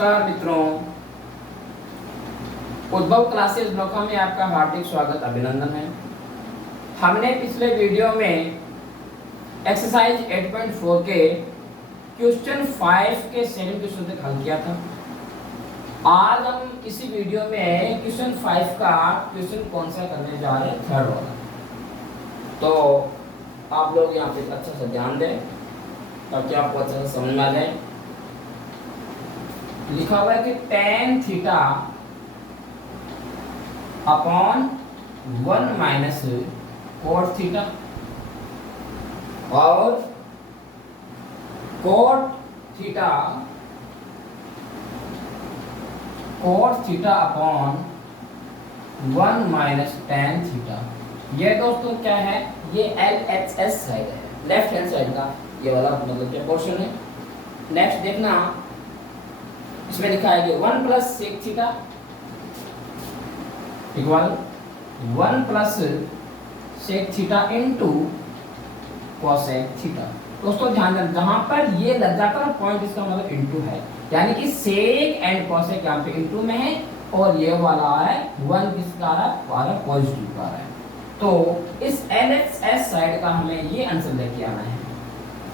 नमस्कार मित्रों, उद्भव क्लासेस नोखा में आपका हार्दिक स्वागत अभिनंदन है। हमने पिछले वीडियो में एक्सरसाइज 8.4 के क्वेश्चन 5 के सेकंड क्वेश्चन तक हल किया था। आज हम इसी वीडियो में क्वेश्चन 5 का क्वेश्चन कौन सा करने जा रहे हैं, थर्ड वाला। तो आप लोग यहाँ पे अच्छा सा ध्यान दें ताकि आपको अच्छा से समझ में आ जाए। लिखा हुआ है कि tan theta upon 1 minus cot theta और cot theta upon 1 minus tan theta. ये दोस्तों क्या है, ये LHS साइड है, लेफ्ट हैंड साइड का ये वाला मतलब क्या पोर्शन है। नेक्स्ट देखना, इसमें लिखा है कि 1 plus sec theta equal 1 plus sec theta into cosec theta. दोस्तों ध्यान दें, जहां पर ये लग जाता है पॉइंट, इसका मतलब इंटू है, यानी कि सेक एंड कोसेक यहाँ पे इंटू में है और ये वाला है 1 किसका आ रहा है, पॉजिटिव का आ रहा है। तो इस LHS साइड का हमें ये आंसर लेके आना है।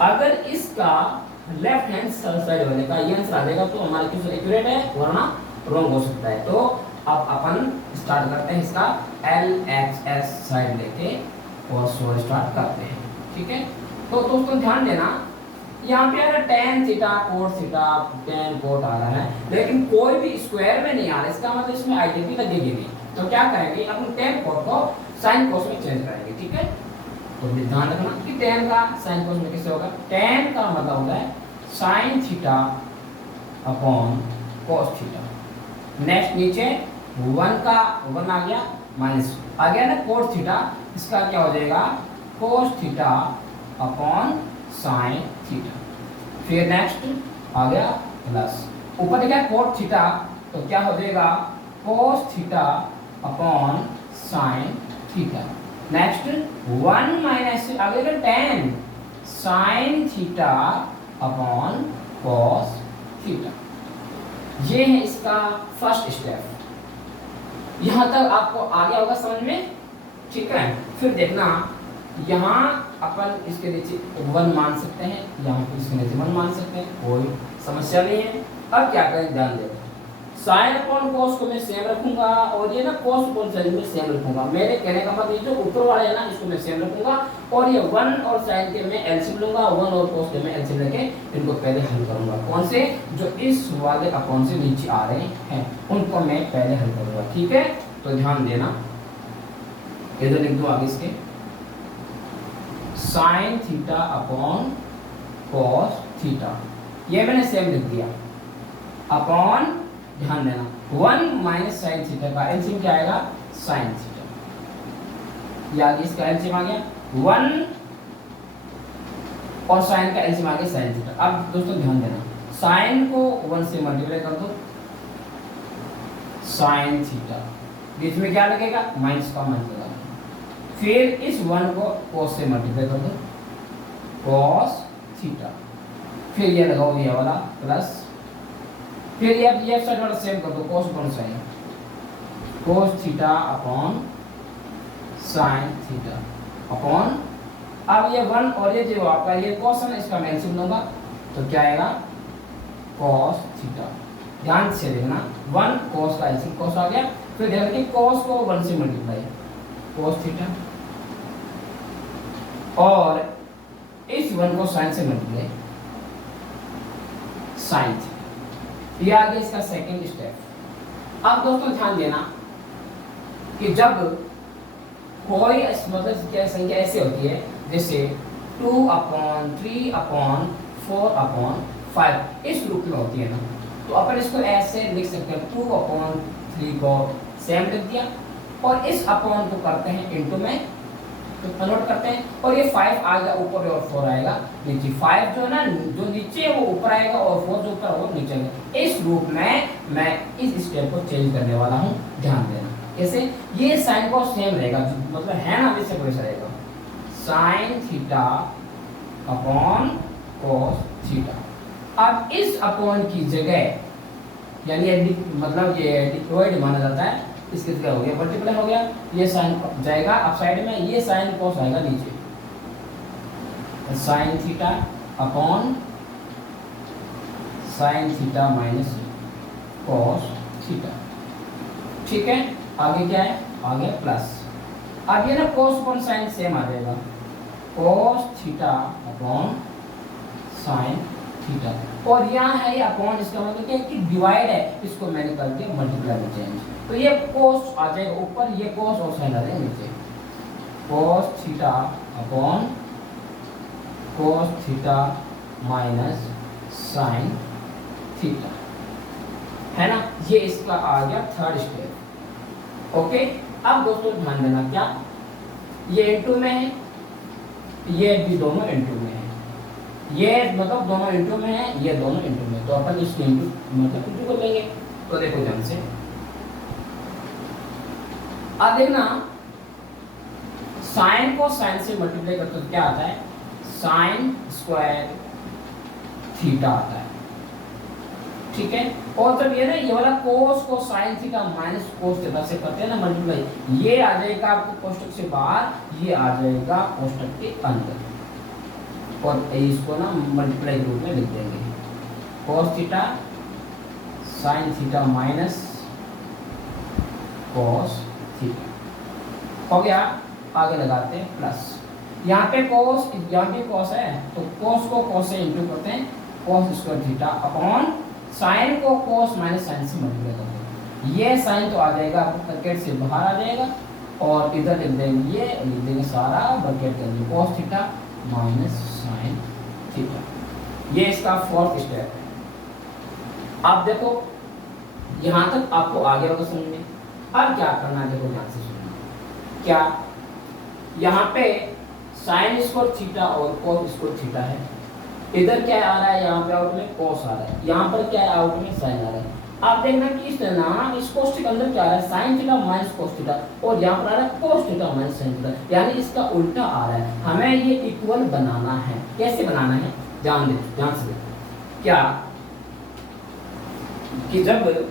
अगर इसका लेफ्ट हैंड साइड वाले का ये आंसर आ जाएगा तो हमारा क्वेश्चन एक्यूरेट है, वरना रॉन्ग हो सकता है। तो अब अपन स्टार्ट करते हैं इसका LHS साइड लेके और सो स्टार्ट करते हैं, ठीक है। तो दोस्तों ध्यान देना, यहाँ पे आ रहा है tan theta cot theta, tan cot आ रहा है, लेकिन कोई भी स्क्वायर में नहीं आ रहा, इसका मतलब इसमें आइडेंटिटी लगेगी नहीं। तो क्या करेंगे, अपन tan कोट को sin कोस में चेंज करेंगे, ठीक है। तो ध्यान रखना कि tan का sin कोस में कैसे होगा। tan का मतलब होता है sin theta upon cos theta. Next नीचे 1 का 1 आ गया, माइनस आ गया ना cos थीटा, इसका क्या हो जाएगा cos theta upon sin theta. फिर नेक्स्ट आ गया प्लस, ऊपर क्या cos थीटा, तो क्या हो जाएगा cos theta upon sin theta. Next 1 minus आ गया tan sin theta upon cos theta. ये है इसका फर्स्ट स्टेप। यहां तक आपको आ गया होगा समझ में, ठीक है। फिर देखना, यहाँ अपन इसके नीचे 1 मान सकते हैं, यहाँ पे इसके नीचे 1 मान सकते हैं, कोई समस्या नहीं है। अब क्या करें, ध्यान दें, साइन अपॉन कॉस को मैं सेम रखूंगा और ये ना कॉस अपॉन साइन में सेम रखूंगा। मेरे कहने का मतलब ये जो ऊपर वाले है ना, इसको मैं सेम रखूंगा और ये 1 और साइन के मैं एलसीएम लूंगा, 1 और कॉस के मैं एलसीएम लेके इनको पहले हल करूंगा। कौन से, जो इस वाले अपॉन से नीचे आ रहे हैं उनको मैं पहले हल करूंगा, ठीक है। तो ध्यान देना, इधर लिख दो आगे इसके sine theta upon cos theta, ये मैंने सेम लिख दिया अपॉन, ध्यान देना 1 माइनस साइन थीटा का एलसीएम क्या आएगा, साइन थीटा। ये आगे इसका एलसीएम आ गया 1 और साइन का एलसीएम आ गया साइन थीटा। अब दोस्तों ध्यान देना, साइन को 1 से मल्टीप्लाई कर दो, साइन थीटा, बीच में क्या लगेगा, माइनस का माइनस लगा। फिर इस 1 को cos से मल्टीप्लाई कर दो, cos थीटा। फिर ये लगाओ ये वाला प्लस, फिर ये साइड वाला सेम कर दो, cos upon sine, cos theta upon sine theta upon, अब ये 1 और ये जो आपका ये cos है, इसका मैं एलसीएम लूंगा तो क्या आएगा cos थीटा। ध्यान से देखना, 1 cos का एलसीएम cos आ गया, फिर देखो कि cos को 1 से मल्टीप्लाई cos थीटा और इस 1 को sin से मल्टीप्लाई sin थीटा। ये आगे इसका सेकंड स्टेप। अब दोस्तों ध्यान देना कि जब कोई मतलब क्या संख्या ऐसे होती है जैसे 2 अपॉन 3 अपॉन 4 अपॉन 5 इस रूप में होती है ना, तो अपन इसको ऐसे लिख सकते हैं, 2 अपॉन 3 को सेम लिख दिया और इस अपॉन को करते हैं इनटू में, तो कन्वर्ट करते हैं और ये 5 आ गया ऊपर और 4 आएगा नीचे। 5 जो है ना, जो नीचे है वो ऊपर आएगा और 4 जो ऊपर है वो नीचे आएगा। इस रूप में मैं इस स्टेप को चेंज करने वाला हूँ, ध्यान देना। कैसे, ये साइन को सेम रहेगा, मतलब है ना वैसे वैसा रहेगा, sine theta upon cos theta. अब इस अपॉन की जगह यानी मतलब ये डिक्रोइड माना जाता है, इसकी जगह हो गया मल्टीप्लाई हो गया, ये साइन जाएगा अप साइड में, ये साइन कॉस आएगा नीचे, sine theta upon sine theta minus cos theta. ठीक है, आगे क्या है, आगे प्लस। अब ये ना कॉस अपॉन साइन सेम आ जाएगा, cos theta upon sine theta, और यहाँ है ये अपॉन, इसका मतलब क्या है कि डिवाइड है, इसको मैंने कर दिया मल्टीप्लाई में चेंज, तो ये कॉस आ जाएगा ऊपर, ये कॉस और साइन आ जाएगा नीचे, cos theta upon cos theta minus sine theta, है ना, ये इसका आ गया थर्ड स्टेप। ओके, अब दोस्तों ध्यान देना, क्या ये इनटू में है, ये भी दोनों इनटू में है, ये मतलब दोनों इनटू में है, ये दोनों इनटू में, तो अपन इसको इनटू मतलब इनटू कर लेंगे। तो देखो ध्यान से, अब देखना साइन को साइन से मल्टीप्लाई करते तो क्या आता है, साइन स्क्वायर थीटा आता है। ठीक है, और जब ये ना ये वाला कोस को sign theta minus cos theta से करते हैं ना मल्टीप्लाई, ये आ जाएगा आपको कोष्टक से बाहर, ये आ जाएगा कोष्टक के अंदर, और इसको ना मल्टीप्लाई रूप में लिख देंगे, cos theta sine theta minus cos theta हो गया। आगे लगाते हैं प्लस, यहाँ पे कोस, यहाँ पे कोस है तो कोस को कोस से इंटू करते हैं, cos square theta upon sine को कोस माइनस साइन से मल्टीप्लाई करते हैं, ये साइन तो आ जाएगा आपको ब्रैकेट से बाहर आ जाएगा, और इधर लिख देंगे, ये लिख देंगे सारा ब्रैकेट के अंदर cos theta minus sine theta, ये इसका फोर्थ स्टेप है। अब देखो यहाँ तक आपको आगे होगा समझ में। अब क्या करना है, देखो ध्यान से सुनना, क्या यहाँ पे साइन स्क्वायर थीटा और कोस स्क्वायर थीटा है, इधर क्या आ रहा है, यहाँ पे आउट में कोस आ रहा है, यहाँ पर क्या है आउट में साइन आ रहा है। आप देखना कि इस तरह इस कोस के अंदर क्या आ रहा है, sine theta minus cos theta, और यहाँ पर आ रहा है cos theta minus sine theta, यानी इसका उल्टा आ रहा है। हमें ये इक्वल बनाना है, कैसे बनाना है, ध्यान दे, ध्यान से क्या कि जब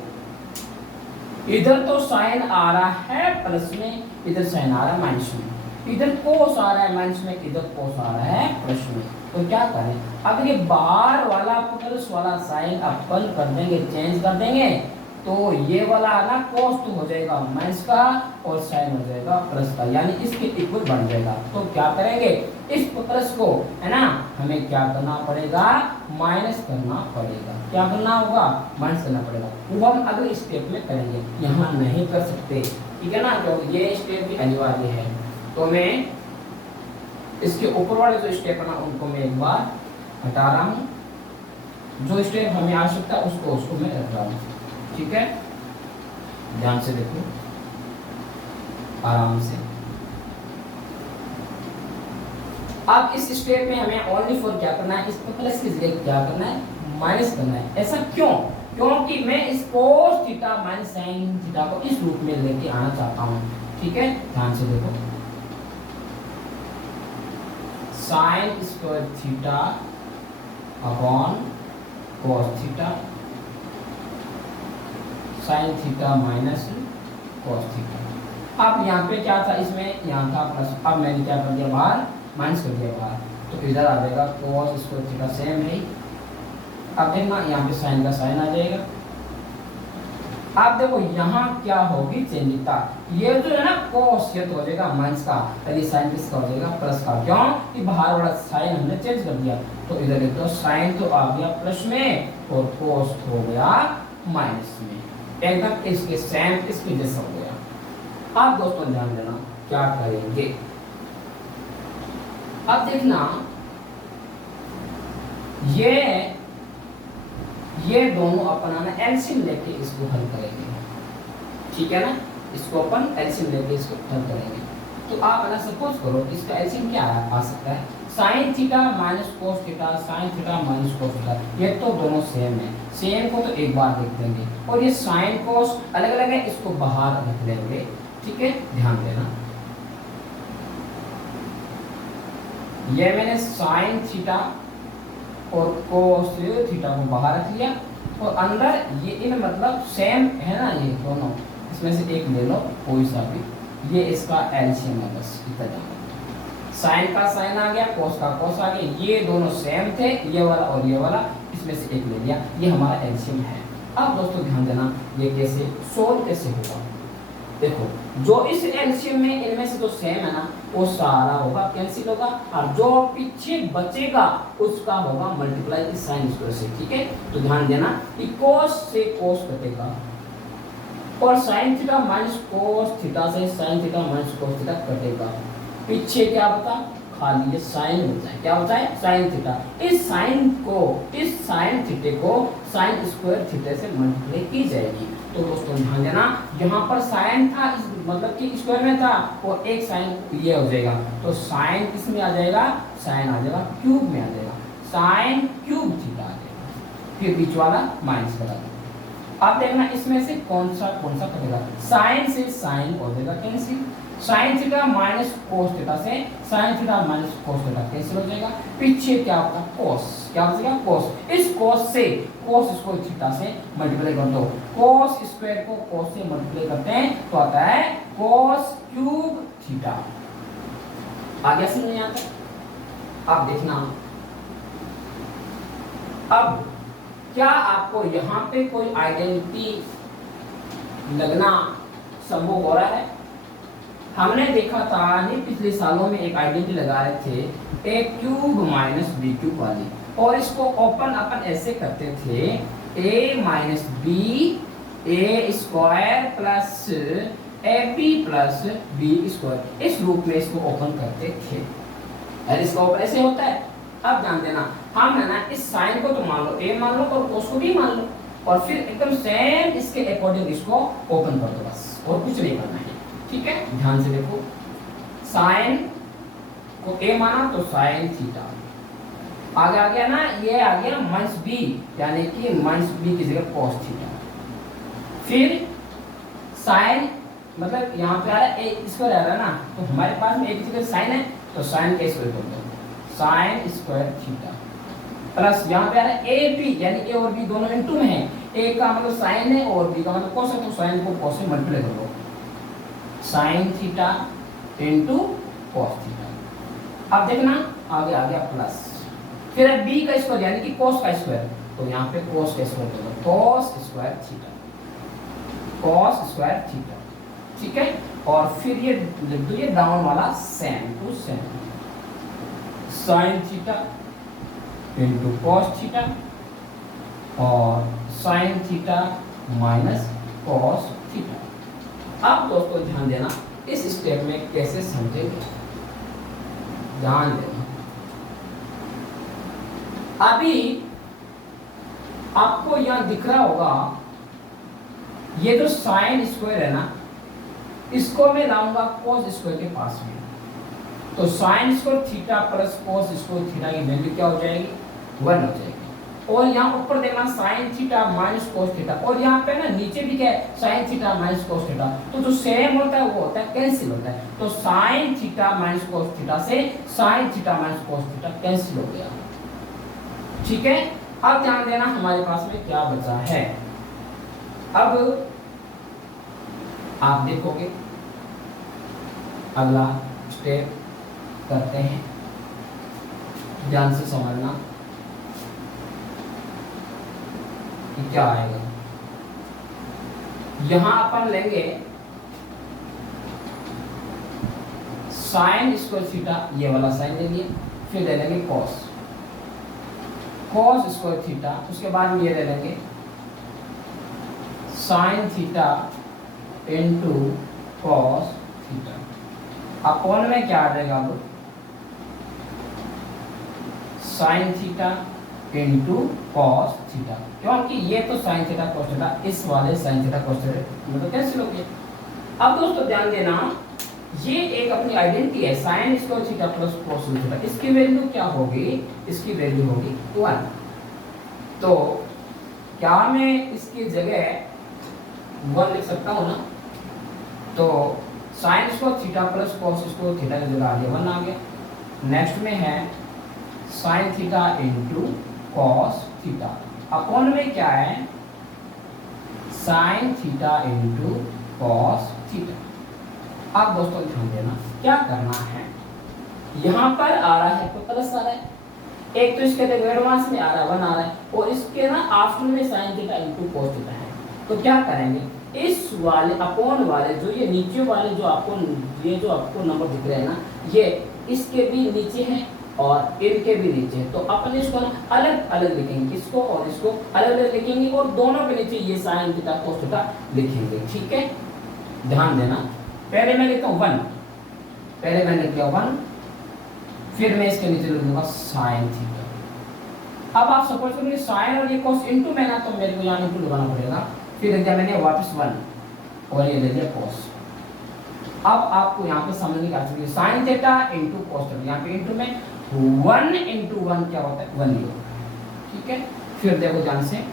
इधर तो साइन आ रहा है प्लस में, इधर साइन आ रहा है माइनस में, इधर कोस आ रहा है माइनस में, इधर कोस आ रहा है प्लस में, तो क्या करें, अगर ये बाहर वाला प्लस वाला साइन अपन कर देंगे, चेंज कर देंगे, तो ये वाला ना कोस तो हो जाएगा माइनस का और साइन हो जाएगा प्लस का, यानी इसके इक्वल बन जाएगा। तो क्या करेंगे, इस प्लस को है ना हमें क्या करना पड़ेगा, माइनस करना पड़ेगा, क्या करना होगा, माइनस करना पड़ेगा। वो हम अगले स्टेप में करेंगे, यहाँ नहीं कर सकते, ठीक है ना, क्योंकि ये स्टेप भी अनिवार्य है। तो मैं इसके ऊपर वाले जो स्टेप है ना उनको मैं एक बार हटा रहा हूँ, जो स्टेप हमें आवश्यकता उसको मैं रख रहा हूँ। ठीक है, ध्यान से देखो, आराम से। अब इस स्टेप में हमें ओनली फॉर क्या करना है, इस प्लस की जगह क्या करना है, माइनस करना है। ऐसा क्यों, क्योंकि मैं इस cos theta minus sine theta को इस रूप में लेके आना चाहता हूँ। ठीक है, ध्यान से देखो, sine square theta upon cos theta sine theta minus cos theta. अब यहाँ पे क्या था, इसमें यहाँ था प्लस, अब मैंने क्या कर दिया, बाहर माइनस कर दिया बाहर, तो इधर आ जाएगा कोस स्क्वायर थीटा सेम है। अब देखना यहाँ पे साइन का साइन आ जाएगा। आप देखो यहाँ क्या होगी चेंजिता, ये जो है ना कोस ये तो हो जाएगा माइनस का, और ये साइन किसका हो जाएगा, प्लस का, क्यों कि बाहर वाला साइन हमने चेंज कर दिया। तो इधर देखो साइन तो आ गया प्लस में और कोस हो गया माइनस में, एकदम इसके सेम इसके जैसा हो गया। अब दोस्तों ध्यान देना क्या करेंगे, अब देखना ये दोनों अपन आना एलसीएम लेके इसको हल करेंगे। ठीक है ना, इसको अपन एलसीएम लेके इसको हल करेंगे। तो आप है ना सपोज करो इसका एलसीएम क्या आ सकता है, sine theta minus cos theta sine theta minus cos theta, ये तो दोनों सेम है, सेम को तो एक बार देख देंगे, और ये साइन कोस अलग अलग है, इसको बाहर रख लेंगे। ठीक है, ध्यान देना, ये मैंने साइन थीटा और कोस थीटा को बाहर रख लिया, और अंदर ये इन मतलब सेम है ना, ये दोनों इसमें से एक ले लो कोई सा भी, ये इसका एलसीएम है, बस इतना जानो। साइन का साइन आ गया, कोस का कोस आ गया, ये दोनों सेम थे, ये वाला और ये वाला, इसमें से एक ले लिया, ये हमारा एलसीएम है। अब दोस्तों ध्यान देना ये कैसे सोल्व कैसे होगा। देखो जो इस एलसीएम में इनमें से जो सेम है ना वो सारा होगा कैंसिल होगा, और जो पीछे बचेगा उसका होगा मल्टीप्लाई इस साइन स्क्वायर से। ठीक है, तो ध्यान देना कि कोस से कोस कटेगा और sine theta minus cos theta से sine theta minus cos theta कटेगा। पीछे क्या बता, खाली ये साइन बचा है, क्या बचा है, साइन थीटा। इस साइन थीटे को साइन स्क्वायर थीटे से मल्टीप्लाई की जाएगी। तो दोस्तों ध्यान देना यहाँ पर साइन था, मतलब कि स्क्वायर में था, और एक साइन ये हो जाएगा, तो साइन किस में आ जाएगा, साइन आ जाएगा क्यूब में आ जाएगा, साइन क्यूब थीटा आ जाएगा, फिर बीच वाला माइनस लगा दो। अब देखना इसमें से कौन सा कटेगा, साइन से साइन हो जाएगा cancel, sine theta minus cos theta से sine theta minus cos theta cancel हो जाएगा। पीछे क्या होगा, कोस, क्या बचेगा, कोस। इस कोस से कोस स्क्वायर थीटा से मल्टीप्लाई कर दो, कोस स्क्वायर को कोस से मल्टीप्लाई करते हैं तो आता है कोस क्यूब थीटा। आ गया समझ में आता। अब देखना, अब क्या आपको यहाँ पे कोई आइडेंटिटी लगना संभव हो रहा है। हमने देखा था नहीं पिछले सालों में एक आइडेंटिटी लगा रहे थे A cube minus B cube वाली, और इसको ओपन अपन ऐसे करते थे A minus B A square plus A B plus B square, इस रूप में इसको ओपन करते थे। अरे इसका ओपन ऐसे होता है। अब ध्यान देना, हम है ना इस साइन को तो मान लो ए मान लो और कोस को भी मान लो, और फिर एकदम सेम इसके अकॉर्डिंग इसको ओपन कर दो, बस और कुछ नहीं करना है। ठीक है, ध्यान से देखो, साइन को ए माना तो साइन थीटा, आगे आ गया ना, ये आ गया माइनस बी, यानी कि माइनस बी की जगह कॉस थीटा। फिर साइन मतलब यहाँ पे आ रहा है ए स्क्वायर आ रहा है ना, तो हमारे पास में ए की जगह साइन है तो साइन के स्क्वायर कर दो, साइन स्क्वायर थीटा, प्लस यहाँ पे आ रहा है ए बी, यानी ए और बी दोनों इनटू में है, ए का मतलब साइन है और बी का मतलब कॉस है, तो साइन को कॉस से मल्टीप्लाई कर दो, sign theta into cos theta. अब देखना आगे आ गया प्लस, फिर है बी का स्क्वायर यानी कि कॉस का स्क्वायर, तो यहाँ पे कॉस का स्क्वायर कर दो, cos square theta, cos square theta. ठीक है, और फिर ये लिख दो ये डाउन वाला same to same, sine theta into cos theta और sine theta minus cos theta. अब दोस्तों ध्यान देना इस स्टेप में कैसे समझेंगे, ध्यान देना। अभी आपको यहां दिख रहा होगा ये जो साइन स्क्वायर है ना, इसको मैं लाऊंगा कॉस स्क्वायर के पास में, तो sine square theta plus cos square theta की वैल्यू क्या हो जाएगी, 1 हो जाएगी। और यहाँ ऊपर देखना sine theta minus cos theta, और यहाँ पे ना नीचे भी क्या है sine theta minus cos theta, तो जो सेम होता है वो होता है कैंसिल होता है, तो sine theta minus cos theta से sine theta minus cos theta cancel हो गया। ठीक है, अब ध्यान देना हमारे पास में क्या बचा है। अब आप देखोगे अगला स्टेप करते हैं, ध्यान से समझना कि क्या आएगा। यहां अपन लेंगे साइन स्क्वायर थीटा, ये वाला साइन ले लिए, फिर ले लेंगे कॉस, कॉस स्क्वायर थीटा, उसके बाद में ये ले लेंगे sign theta into cos theta. Upon में क्या आ जाएगा, अब sign theta into cos theta, क्योंकि ये तो साइन थीटा कॉस थीटा, इस वाले साइन थीटा कॉस थीटा मतलब कैंसिल हो गया। अब दोस्तों ध्यान देना, ये एक अपनी आइडेंटिटी है sine square theta plus cos theta, इसकी वैल्यू क्या होगी, इसकी वैल्यू होगी 1। तो क्या मैं इसकी जगह 1 लिख सकता हूँ ना, तो sine square theta plus cos square theta की जगह आ गया 1 आ गया। नेक्स्ट में है sine theta into cos theta, upon में क्या है, sine theta into cos theta. अब दोस्तों ध्यान देना, क्या करना है, यहाँ पर आ रहा है तो प्लस आ रहा है, एक तो इसके एडवांस में आ रहा है 1 आ रहा है, और इसके ना आफ्टर में sign theta into cos theta है। तो क्या करेंगे, इस वाले अपॉन वाले जो ये नीचे वाले जो आपको ये जो आपको नंबर दिख रहे हैं ना, ये इसके भी नीचे हैं और इनके भी नीचे हैं। तो अपन इसको ना अलग अलग लिखेंगे, इसको और इसको अलग अलग लिखेंगे, और दोनों के नीचे ये साइन थीटा कॉस थीटा लिखेंगे। ठीक है, ध्यान देना। पहले मैं लिखता हूँ 1, पहले मैंने लिख दिया 1, फिर मैं इसके नीचे लिख दूंगा साइन थीटा। अब आप सपोज करिए साइन और ये कॉस इनटू में ना, तो मेरे को यहाँ इनटू लगाना पड़ेगा। फिर लिख दिया मैंने वापस 1 और ये ले लिया कॉस। अब आपको यहाँ पे समझने का चाहिए sign theta into cos theta, यहाँ पे इंटू में 1 इंटू 1 क्या होता है 1 ही होता है। ठीक है, फिर देखो ध्यान से,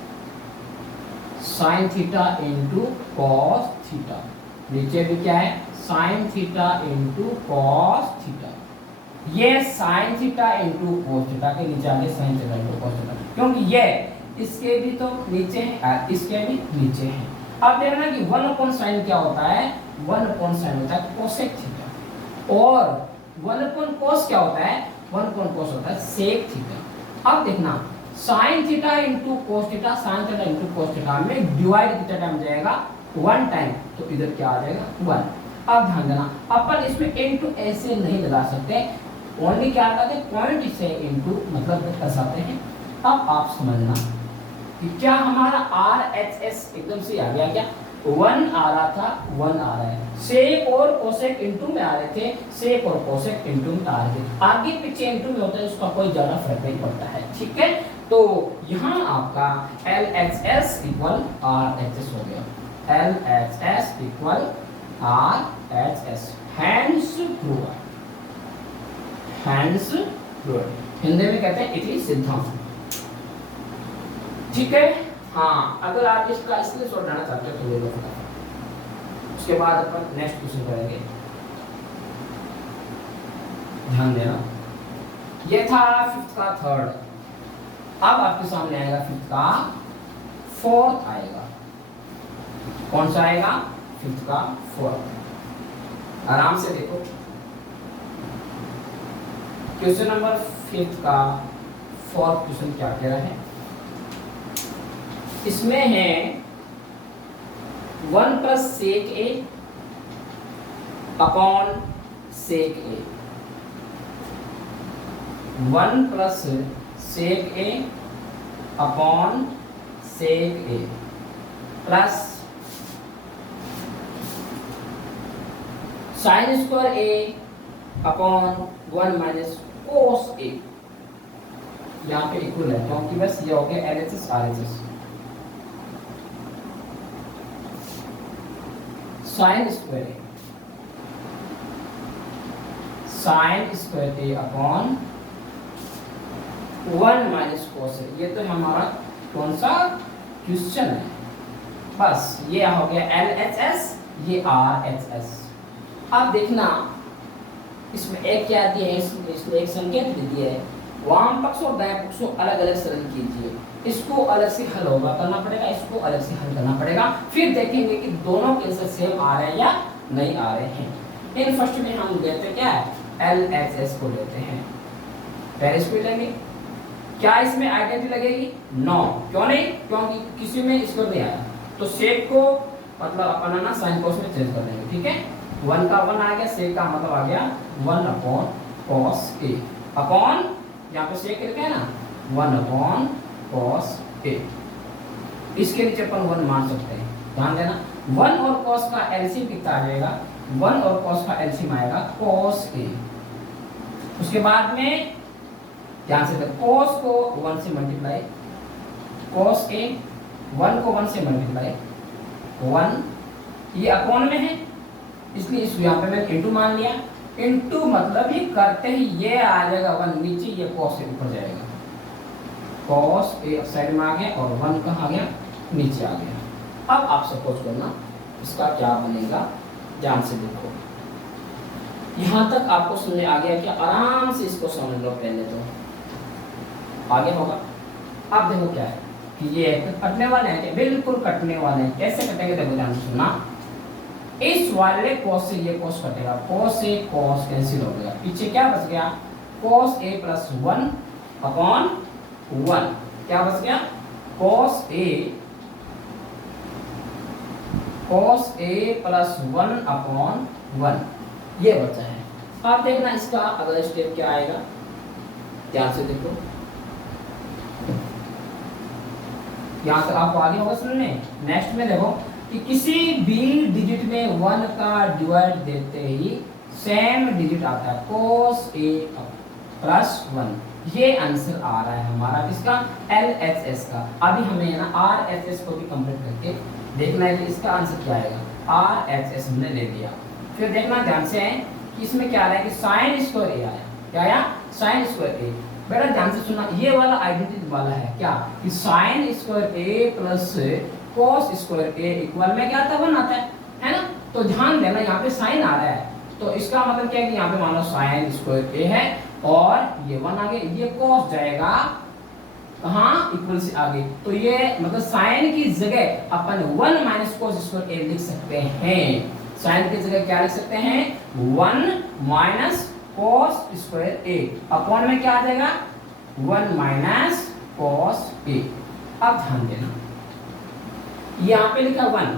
sine theta into cos theta, नीचे भी क्या है sine theta into cos theta, ये sine theta into cos theta के नीचे आ गया sine theta into cos theta, क्योंकि ये इसके भी तो नीचे है इसके भी नीचे है। अब देखना कि 1 अपॉन साइन क्या होता है, 1 अपॉन साइन होता है कोसेक थीटा, और 1 अपॉन कॉस क्या होता है, 1 अपॉन कॉस होता है सेक थीटा। अब देखना sine theta into cos theta, sine theta into cos theta में डिवाइड कितना टाइम जाएगा 1 टाइम, तो इधर क्या आ जाएगा 1। अब ध्यान देना, अपन इसमें इंटू ऐसे नहीं लगा सकते, ओनली क्या लगाते हैं पॉइंट से इंटू मतलब दर्शाते हैं। अब आप समझना कि क्या हमारा RHS एकदम से आ गया, क्या 1 आ रहा था 1 आ रहा है, सेक और कोसेक इंटू में आ रहे थे, सेक और कोसेक इंटू में आ रहे थे, आगे पीछे इंटू में होता है, उसका कोई ज्यादा फर्क नहीं पड़ता है। ठीक है, तो यहाँ आपका LHS इक्वल RHS हो गया, LHS equal RHS, hands proved, hands proved, Hindi में कहते हैं इति सिद्धांत। ठीक है, हाँ अगर आप इसका इसलिए शॉर्ट लेना चाहते हो तो ले लो, उसके बाद अपन नेक्स्ट क्वेश्चन करेंगे। ध्यान देना, ये था 5th का 3rd, अब आपके सामने आएगा 5th का 4th आएगा। कौन सा आएगा 5th का 4th, आराम से देखो। क्वेश्चन नंबर 5th का 4th क्वेश्चन क्या कह रहा है, इसमें है 1 प्लस सेक ए अपॉन सेक ए, 1 प्लस सेक ए अपॉन सेक ए प्लस साइन स्क्वायर ए अपॉन 1 माइनस कोस ए। यहाँ पे इक्वल है क्योंकि बस ये हो गया LHS RHS। साइन स्क्वायर ए, साइन स्क्वायर ए अपॉन 1 माइनस कोस ए, ये तो हमारा कौन सा क्वेश्चन है, बस ये हो गया LHS, ये RHS। अब देखना इसमें एक क्या दिया है, इसमें एक संकेत दे दिया है, वाम पक्ष और दाएं पक्ष को अलग अलग सरल कीजिए, इसको अलग से हल होगा करना पड़ेगा, इसको अलग से हल करना पड़ेगा, फिर देखेंगे कि दोनों के आंसर सेम आ रहे हैं या नहीं आ रहे हैं। इन फर्स्ट में हम लेते क्या है LHS को लेते हैं, पहले इसको लेंगे, क्या इसमें आइडेंटिटी लगेगी, नो, क्यों नहीं, क्योंकि किसी में इसको नहीं आया, तो सेक को मतलब अपन ना साइन कोस में चेंज कर देंगे। ठीक है, 1 का 1 आ गया, सेक का मतलब आ गया 1 अपॉन कॉस ए अपॉन, यहाँ पे सेक लिखा है ना 1 अपॉन कॉस ए, इसके नीचे अपन 1 मान सकते हैं। ध्यान देना 1 और कॉस का एलसीएम कितना आ जाएगा, 1 और कॉस का एलसीएम आएगा कॉस ए, उसके बाद में ध्यान से देखो कॉस को 1 से मल्टीप्लाई, कॉस ए 1 को 1 से मल्टीप्लाई 1, ये अपॉन में है इसलिए इस यहाँ पे मैंने इनटू मान लिया, इनटू मतलब ही करते ही ये आ जाएगा 1 नीचे, ये कॉस से ऊपर जाएगा, कॉस ए साइड में आ गया और 1 कहाँ आ गया नीचे आ गया। अब आप सपोज करना इसका क्या बनेगा, ध्यान से देखो, यहाँ तक आपको समझ आ गया कि आराम से इसको समझ लो, पहले तो आगे होगा। अब देखो क्या है कि ये कटने वाले हैं क्या? बिल्कुल कटने वाले हैं। कैसे कटेंगे देखो ध्यान से सुनना। इस वाले cos से ये cos कटेगा, cos से cos कैंसिल हो गया, पीछे क्या बच गया? cos a plus 1 upon 1। क्या बच गया? cos a प्लस 1 अपॉन 1 ये बचा है। आप देखना इसका अगला स्टेप क्या आएगा, ध्यान से देखो। यहाँ तक आपको आगे होगा सुनने। नेक्स्ट में देखो कि किसी भी डिजिट में 1 का डिवाइड देते ही सेम डिजिट आता है, cos a प्लस 1। ये आंसर आ रहा है हमारा किसका? LHS का। अभी हमें ना RHS को भी कंप्लीट करके देखना है कि इसका आंसर क्या आएगा। RHS हमने ले लिया। फिर देखना ध्यान से है कि इसमें क्या आ रहा है कि साइन स्क्वायर a आया। क्या आया? Sine square a। बेटा ध्यान से सुनना, ये वाला आइडेंटिटी वाला है क्या कि sine square a plus cos square a equal में क्या आता है? 1 आता है ना? तो ध्यान देना यहाँ पे साइन आ रहा है, तो इसका मतलब क्या है कि यहाँ पे मान लो साइन स्क्वायर a है और ये 1 आगे, ये cos जाएगा कहाँ? इक्वल से आगे। तो ये मतलब साइन की जगह अपन 1 माइनस cos स्क्वायर a लिख सकते हैं। साइन की जगह क्या लिख सकते हैं? 1 minus cos square a upon में क्या आ जाएगा? 1 माइनस cos a। अब ध्यान देना, यहाँ पे लिखा 1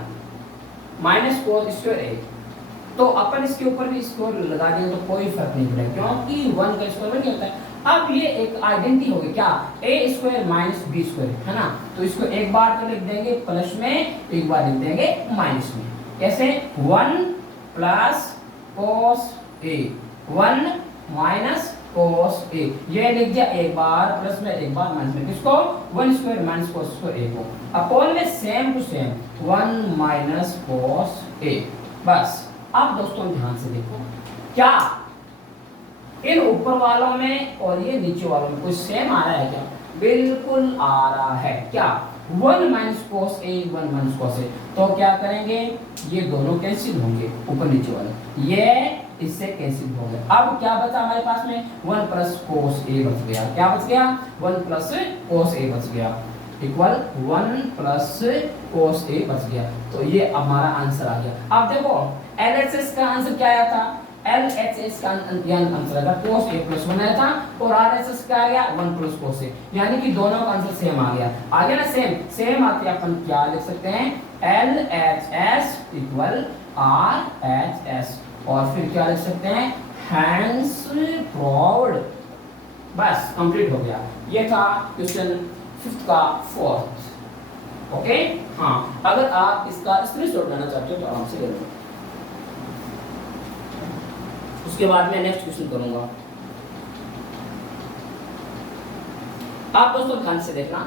माइनस cos स्क्वायर a, तो अपन इसके ऊपर भी स्क्वायर लगा देंगे तो कोई फर्क नहीं पड़ेगा, क्योंकि 1 का स्क्वायर नहीं होता है। अब ये एक आइडेंटिटी होगी क्या? a square minus b square, है ना? तो इसको एक बार तो लिख देंगे प्लस में, एक बार लिख देंगे माइनस में। कैसे? 1 plus cos a, 1 minus cos a, ये लिख दिया एक बार प्लस में, एक बार माइनस में। किसको? 1 square minus cos square a को, अपॉन में same to same 1 minus cos a। बस। अब दोस्तों ध्यान से देखो, क्या इन ऊपर वालों में और ये नीचे वालों में कुछ सेम आ रहा है क्या? बिल्कुल आ रहा है। क्या? 1 minus cos a, 1 minus cos a। तो क्या करेंगे? ये दोनों कैंसिल होंगे, ऊपर नीचे वाले ये इससे कैंसिल हो गए। अब क्या बचा हमारे पास में? 1 प्लस cos a बच गया। क्या बच गया? 1 प्लस cos a बच गया, इक्वल 1 प्लस cos a बच गया। तो ये हमारा आंसर आ गया। अब देखो LHS का आंसर क्या आया था? LHS का आंसर आया था cos a प्लस 1 आया था, और RHS का आ गया 1 प्लस cos a, यानी कि दोनों का आंसर सेम आ गया। आ गया ना? सेम आते अपन क्या लिख सकते हैं? LHS इक्वल RHS, और फिर क्या लिख सकते हैं? Hence proved. बस कंप्लीट हो गया। ये था क्वेश्चन 5th का 4th। ओके हाँ, अगर आप इसका स्क्रीनशॉट लेना चाहते हो तो आराम से ले लो। उसके बाद मैं नेक्स्ट क्वेश्चन करूंगा। आप दोस्तों ध्यान से देखना।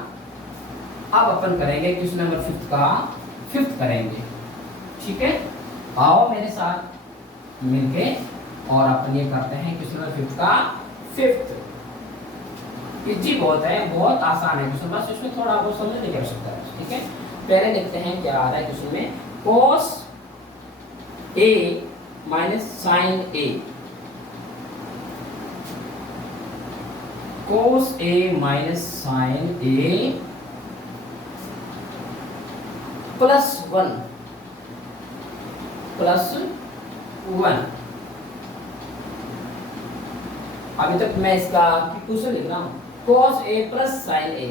अब अपन करेंगे क्वेश्चन नंबर 5th का 5th करेंगे, ठीक है? आओ मेरे साथ मिलके और अपन ये करते हैं क्वेश्चन नंबर 5th का 5th। इजी बहुत है, बहुत आसान है क्वेश्चन, बस इसमें थोड़ा आपको समझने की आवश्यकता है, ठीक है? पहले देखते हैं क्या आ रहा है क्वेश्चन में। cos a minus sin a, cos a minus sin a plus 1 plus 1। अभी तक मैं इसका क्वेश्चन लिख रहा हूं। cos a plus sin a,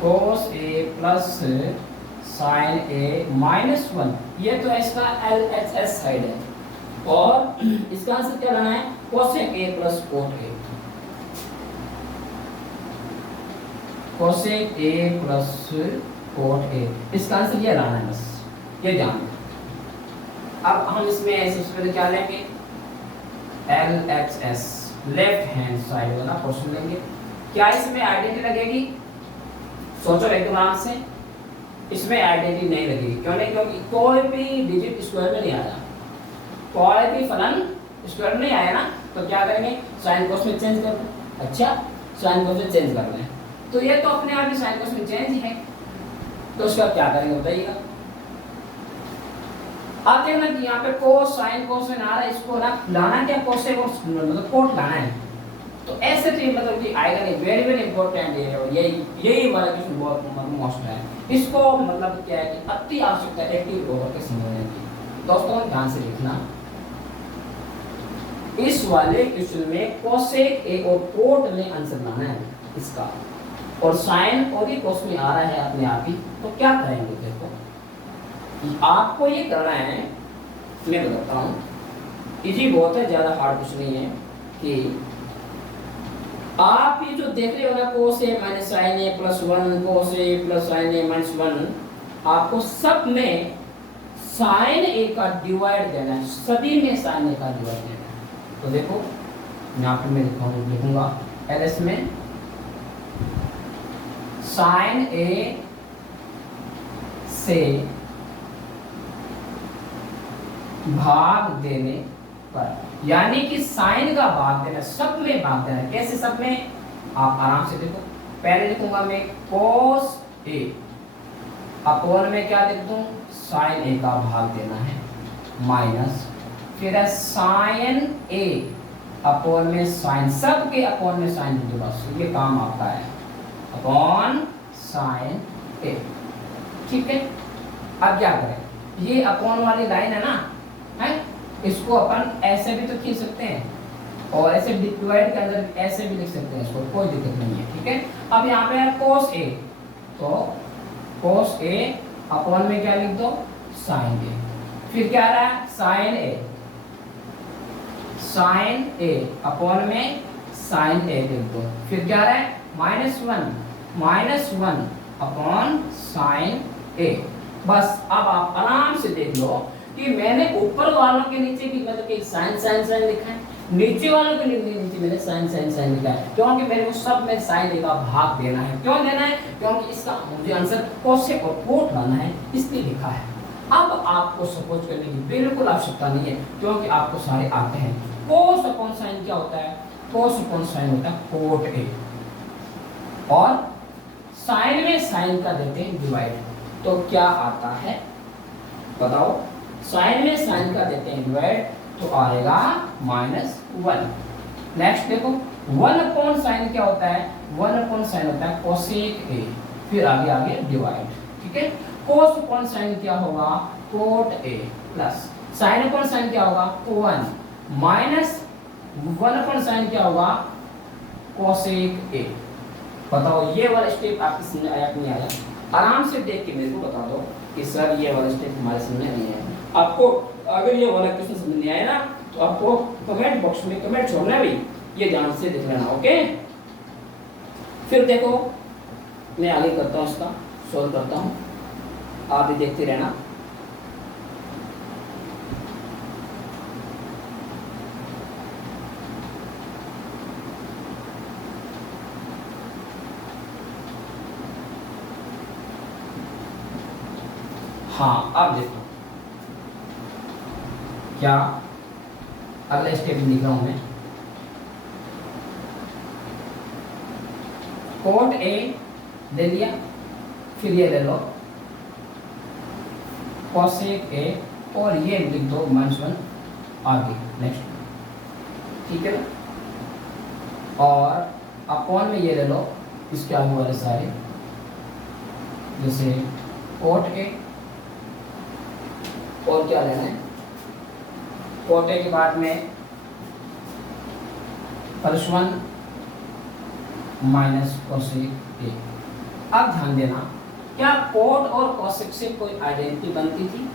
cos a plus sin a minus 1, ये तो इसका LHS साइड है, और इसका आंसर क्या लाना है? cosec a plus cot a, cosec a plus cot a, इसका आंसर ये लाना है, बस ये ध्यान दें। अब हम इसमें सबसे पहले क्या लेंगे? LHS लेफ्ट हैंड साइड वाला क्वेश्चन लेंगे। क्या इसमें आइडेंटिटी लगेगी? सोचो एकदम आराम से। इसमें आइडेंटिटी नहीं लगेगी, क्यों नहीं? क्योंकि कोई भी डिजिट स्क्वायर में नहीं आया, कोई भी फलन स्क्वायर में नहीं आया ना। तो क्या करेंगे? साइन कोस में चेंज कर दें। अच्छा, साइन कोस में चेंज कर लें, तो ये तो अपने आप ही साइन कोस में चेंज है, तो उसका क्या करेंगे बताइएगा? आप देखना कि यहाँ पे कोस साइन कोस में आ रहा है, इसको ना लाना क्या? कोसेक और मतलब कोट लाना है, तो ऐसे तो ये मतलब कि आएगा नहीं, वेरी वेरी इंपॉर्टेंट है और यही वाला क्वेश्चन बहुत मतलब मोस्ट है। इसको मतलब क्या है कि अति आवश्यकता है एक्टिव ओवर के समझने की। दोस्तों ध्यान से लिखना, इस वाले क्वेश्चन में कोसेक ए और कोट में आंसर लाना है इसका, और साइन और ये कोस में आ रहा है अपने आप ही, तो क्या करेंगे देखो आपको ये करना है, मैं बताता हूँ, इजी बहुत है, ज्यादा हार्ड कुछ नहीं है। कि आप ये जो देख रहे हो ना कोस ए माइनस साइन ए प्लस 1, कोस ए प्लस साइन ए माइनस 1, आपको सब में साइन ए का डिवाइड देना है, सभी में साइन ए का डिवाइड देना है। तो देखो यहाँ पे मैं लिखूंगा एलएस में साइन ए से भाग देने पर, यानी कि साइन का भाग देना, सब में भाग देना। कैसे सब में, आप आराम से देखो, पहले लिखूंगा मैं कोस ए अपॉन में क्या लिख दूं, साइन ए का भाग देना है, माइनस फिर है साइन ए अपॉन में साइन, सब के अपॉन में साइन दे, बस ये काम आपका है, अपॉन साइन ए। ठीक है, अब क्या करें, ये अपॉन वाली लाइन है ना, है, इसको अपन ऐसे भी तो खींच सकते हैं और ऐसे डिवाइड के अंदर ऐसे भी लिख सकते हैं, इसको कोई दिक्कत नहीं है। ठीक है, अब यहाँ पे है कोस ए, तो कोस ए अपॉन में क्या लिख दो, साइन ए, फिर क्या रहा है साइन ए, साइन ए अपॉन में साइन ए लिख दो, फिर क्या रहा है माइनस वन अपॉन साइन ए। बस अब आप आराम से देख लो कि मैंने ऊपर वालों के नीचे भी मतलब कि साइन साइन साइन लिखा है, नीचे वालों के नीचे मैंने साइन साइन साइन लिखा है, क्योंकि मेरे को सब में साइन ए का भाग देना है। क्यों देना है, क्योंकि इसका मुझे आंसर कोसेक और कोट लाना है, इसलिए लिखा है। अब आपको सपोज करने की बिल्कुल आवश्यकता नहीं है, क्योंकि आपको सारे आते हैं। कोस अपॉन साइन क्या होता है, कोस अपॉन साइन होता है कोट ए, और साइन में साइन का देते हैं डिवाइड, तो क्या आता है बताओ, साइन में साइन का देते हैं डिवाइड, तो आएगा -1। नेक्स्ट देखो 1 अपॉन साइन क्या होता है, 1 अपॉन साइन होता है कोसेक ए, फिर आगे आगे डिवाइड। ठीक है, कोस अपॉन साइन क्या होगा, cot A, plus sine upon sine क्या होगा 1, माइनस 1 अपॉन साइन क्या होगा कोसेक ए। बताओ ये वाला स्टेप आपके समझ आया कि नहीं आया, आराम से देख के मेरे को बता दो कि सर ये वाला स्टेप हमारे समझ नहीं आया। आपको अगर ये वाला क्वेश्चन समझ नहीं आया ना, तो आपको कमेंट बॉक्स में कमेंट छोड़ना है भाई, ये ध्यान से देख लेना। ओके, फिर देखो मैं आगे करता हूँ, इसका सॉल्व करता हूँ, आप भी देखते रहना। हाँ अब देखो क्या अगला स्टेप लिख रहा हूं मैं, कोट ए ले लिया, फिर ये ले लो कोसेक ए, और ये लिख दो -1 आगे नेक्स्ट। ठीक है ना, और अपॉन में ये ले लो इसके आगे वाले सारे, जैसे कोट ए, और क्या लेना है कोट ए के बाद में +1 माइनस कोसेक ए। अब ध्यान देना, क्या कोट और कोसेक से कोई आइडेंटिटी बनती थी,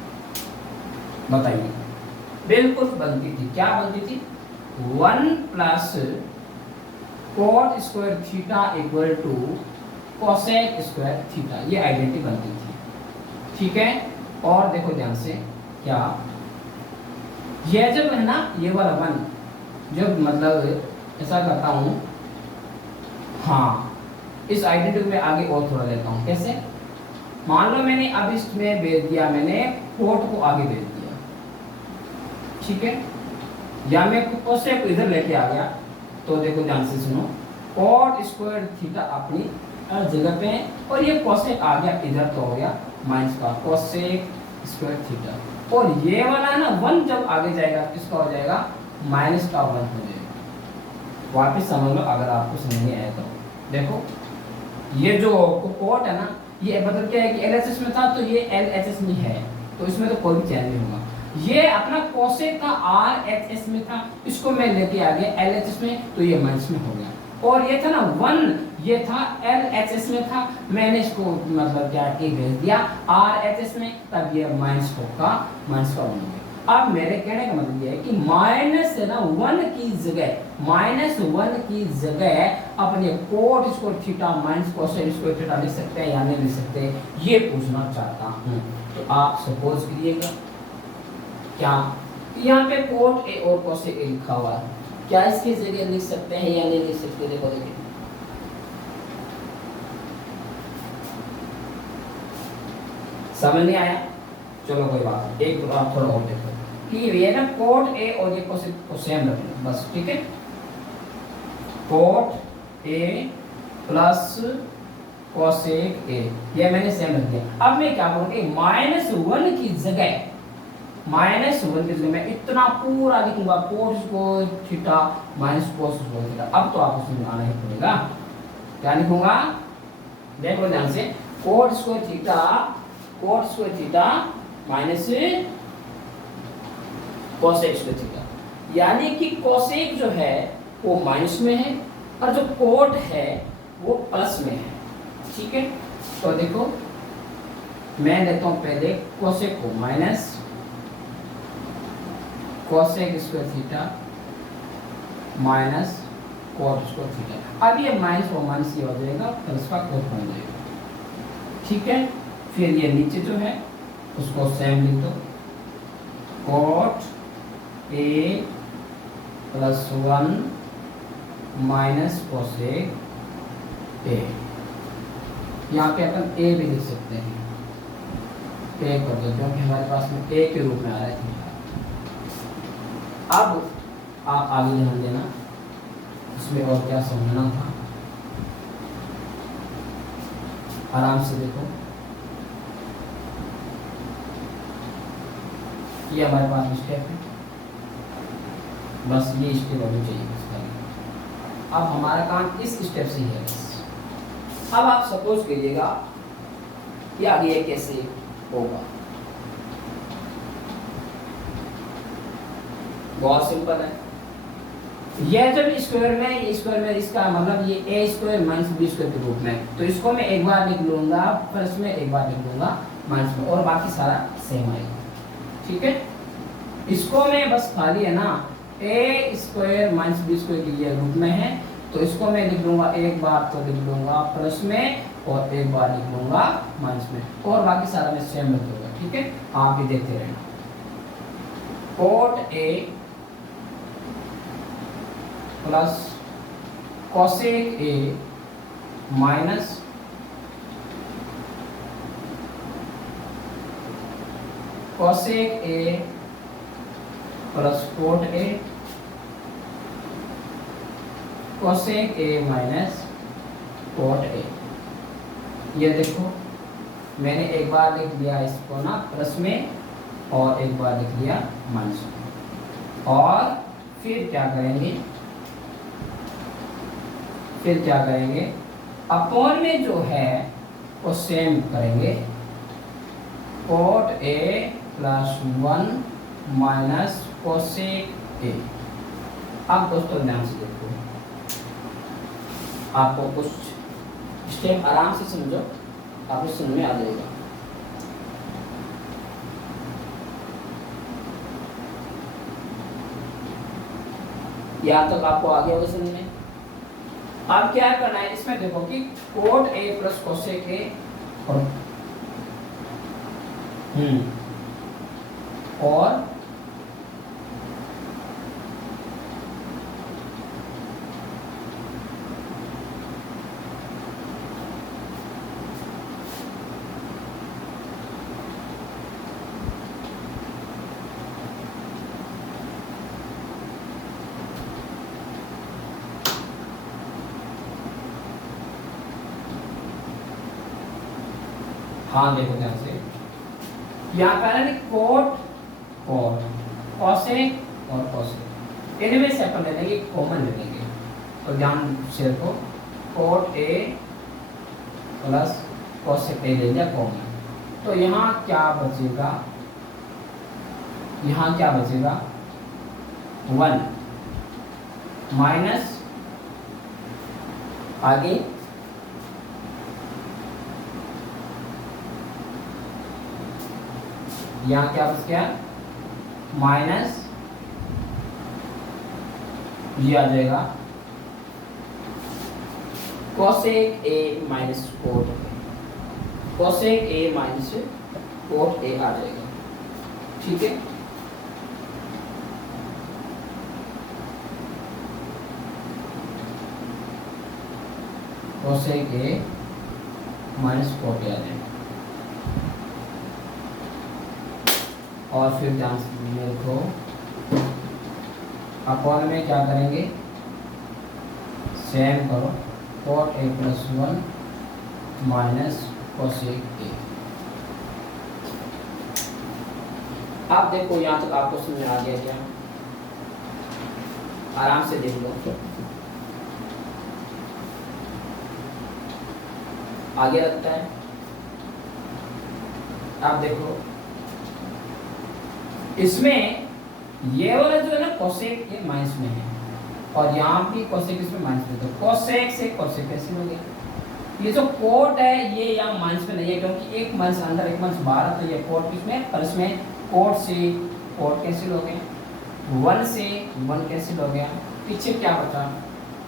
बताइए। बिल्कुल बनती थी, क्या बनती थी, 1 plus cot square theta equal to cosec square theta, ये आइडेंटिटी बनती थी। ठीक है, और देखो ध्यान से, क्या ये जब है ना ये वाला 1, जब मतलब ऐसा करता हूं, हाँ इस आइडेंटिटी में आगे और थोड़ा लेता हूं, कैसे, मान लो मैंने अब इसमें भेज दिया, मैंने कोट को आगे भेज दिया, ठीक है, या मैं कोसेक को इधर लेके आ गया, तो देखो ध्यान से सुनो, कोट स्क्वायर थीटा अपनी जगह पे है, और ये कोसेक आ गया इधर, तो हो गया माइनस का कोसेक स्क्वायर थीटा, और ये वाला है ना 1 जब आगे जाएगा किसका हो जाएगा, -1 हो जाएगा। वापस समझ लो अगर आपको समझ नहीं आया तो। देखो ये जो कोट है ना, ये मतलब क्या है कि एलएचएस में था तो ये एलएचएस में है, तो इसमें तो कोई भी चेंज नहीं होगा। ये अपना कोसेक का आरएचएस में था, इसको मैं लेके आ गया एलएचएस में, तो ये माइनस में हो गया। और ये था ना 1, ये था एलएचएस में था, मैंने इसको मतलब क्या कि भेज दिया आरएचएस में, तब ये माइनस का 1 हो गया। अब मेरे कहने का मतलब ये है कि माइनस है ना 1 की जगह, -1 की जगह अपने coat square theta minus cosec square theta लिख सकते हैं या नहीं लिख सकते, ये पूछना चाहता हूँ। तो आप सपोज करिएगा क्या यहाँ पे कोट ए और कोसेक ए लिखा हुआ है, क्या इसकी जगह लिख सकते हैं या नहीं लिख सकते? देखो देखिए, समझ नहीं आया? चलो कोई बात नहीं, एक आप थोड़ा और देखो कि ये ना कोट ए और ये कोसेक को सेम रखना बस, ठीक है। कोट ए प्लस कोसेक ए, ये मैंने सेम रख दिया। अब मैं क्या करूँगी, -1 की जगह, -1 की जगह मैं इतना पूरा लिखूंगा coat square theta minus cos square theta. अब तो आपको समझ आना ही पड़ेगा, क्या लिखूंगा देखो ध्यान से, coat square theta minus cosec square theta, यानी कि कोसेक जो है वो माइनस में है और जो कोट है वो प्लस में है, ठीक है। तो देखो मैं लेता हूं पहले कोसेक को, minus cosec square theta minus cot square theta. अब ये माइनस और माइनस ये हो जाएगा, प्लस का कोट बन जाएगा, ठीक है। फिर ये नीचे जो है उसको सेम लिख दो, cot A plus 1 minus cosec ए, यहाँ पे अपन ए भी लिख सकते हैं, ए कर दो क्योंकि हमारे पास में ए के रूप में आ रहा है। अब आप आगे ध्यान देना, इसमें और क्या समझना था आराम से देखो। ये हमारे पास स्टेप है, बस ये स्टेप होनी चाहिए इसका। अब हमारा काम इस स्टेप से ही है बस। अब आप सपोज करिएगा कि आगे ये कैसे होगा, बहुत सिंपल है। यह जब स्क्वायर में इसका मतलब ये ए स्क्वायर माइनस बी स्क्वायर के रूप में, तो इसको मैं एक बार लिख लूंगा प्लस में, एक बार लिख लूंगा माइनस में, और बाकी सारा सेम आएगा, ठीक है। इसको मैं बस खाली है ना ए स्क्वायर माइनस बी स्क्वायर के लिए रूप में है, तो इसको मैं लिख लूंगा एक बार तो लिख लूंगा प्लस में और एक बार लिख लूंगा माइनस में, और बाकी सारा मैं सेम लिख दूंगा, ठीक है। आप भी देखते रहना, cot A plus cosec A minus cosec A plus coat A, cosec A minus cot ए। ये देखो मैंने एक बार लिख दिया इसको ना प्लस में और एक बार लिख दिया माइनस में, और फिर क्या करेंगे, अपॉन में जो है वो सेम करेंगे, cot A plus 1 minus cosec ए। अब दोस्तों ध्यान से देखो, आपको कुछ स्टेप आराम से समझो, आपको समझ में आ जाएगा। यहाँ तक आपको आगे होगा समझ में। अब क्या करना है इसमें, देखो कि कोट ए प्लस कोसेक ए और हाँ देखो ध्यान से, यहाँ पर है कोट और कोसेक और कोसेक, इनमें से अपन ले लेंगे कॉमन ले लेंगे, तो ध्यान से रखो, कोट ए प्लस कोसेक ए ले लिया कॉमन, तो यहाँ क्या बचेगा, यहाँ क्या बचेगा 1 माइनस आगे यहाँ क्या बच गया माइनस, ये आ जाएगा cosec A minus cot A, cosec A minus cot A आ जाएगा। ठीक है, cosec A minus cot A आ जाएगा। और फिर ध्यान से मेरे को अपॉन में क्या करेंगे, सेम करो, cot A plus 1 minus cosec ए। आप देखो यहाँ तक आपको समझ में आ गया क्या, आराम से देख लो, आगे लगता है। आप देखो इसमें ये वाला जो है ना कोसेक ये माइनस में है, और यहाँ भी कोसेक इसमें माइनस में, तो कोसेक से कोसेक कैंसिल हो गया। ये जो कोट है ये यहाँ माइनस में नहीं है, क्योंकि एक माइनस अंदर एक माइनस बाहर, तो ये कोट किसमें, पर इसमें कोट से कोट कैंसिल हो गए, 1 से 1 कैंसिल हो गया, पीछे क्या बचा,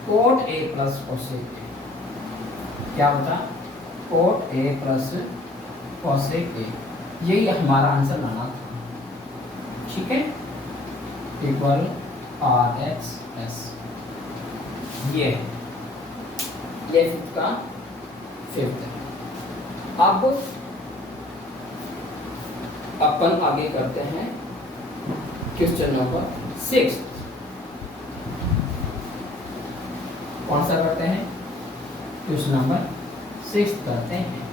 कोट ए प्लस कोसेक ए, क्या बचा, कोट ए प्लस कोसेक ए, यही हमारा आंसर लाना था। ठीक है, इक्वल आर एक्स एस, ये फिफ्थ का फिफ्थ है। अब अपन आगे करते हैं क्वेश्चन नंबर 6। कौन सा करते हैं, क्वेश्चन नंबर 6 करते हैं।